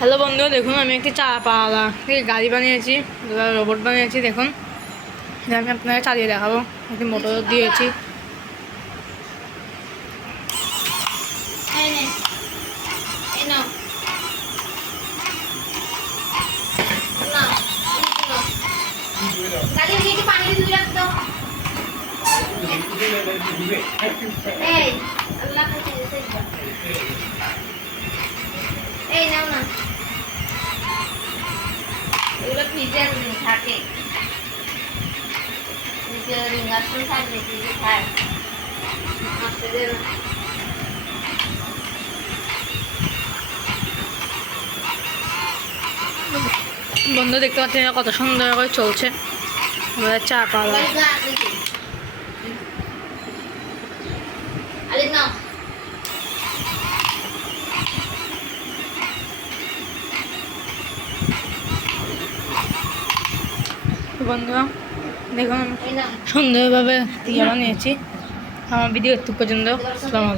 Hello বন্ধু, দেখুন আমি একটি চা পাওয়া গাড়ি বানিয়েছি, রোবট বানিয়েছি। দেখুন আমি আপনাকে চালিয়ে দেখাবো। একটি মোটর দিয়েছি। এই নাও না, এগুলো ফ্রিজে থাকে, ফ্রিজে রিঙ্গাসন থাকবে, ফ্রিজে খায় বন্ধু দেখতে পাচ্ছেন কত সুন্দর করে চলছে আমাদের চা পাওয়া। বন্ধুরা দেখুন সুন্দরভাবে দিয়ে বানিয়েছি। আমার ভিডিও একটু পর্যন্ত।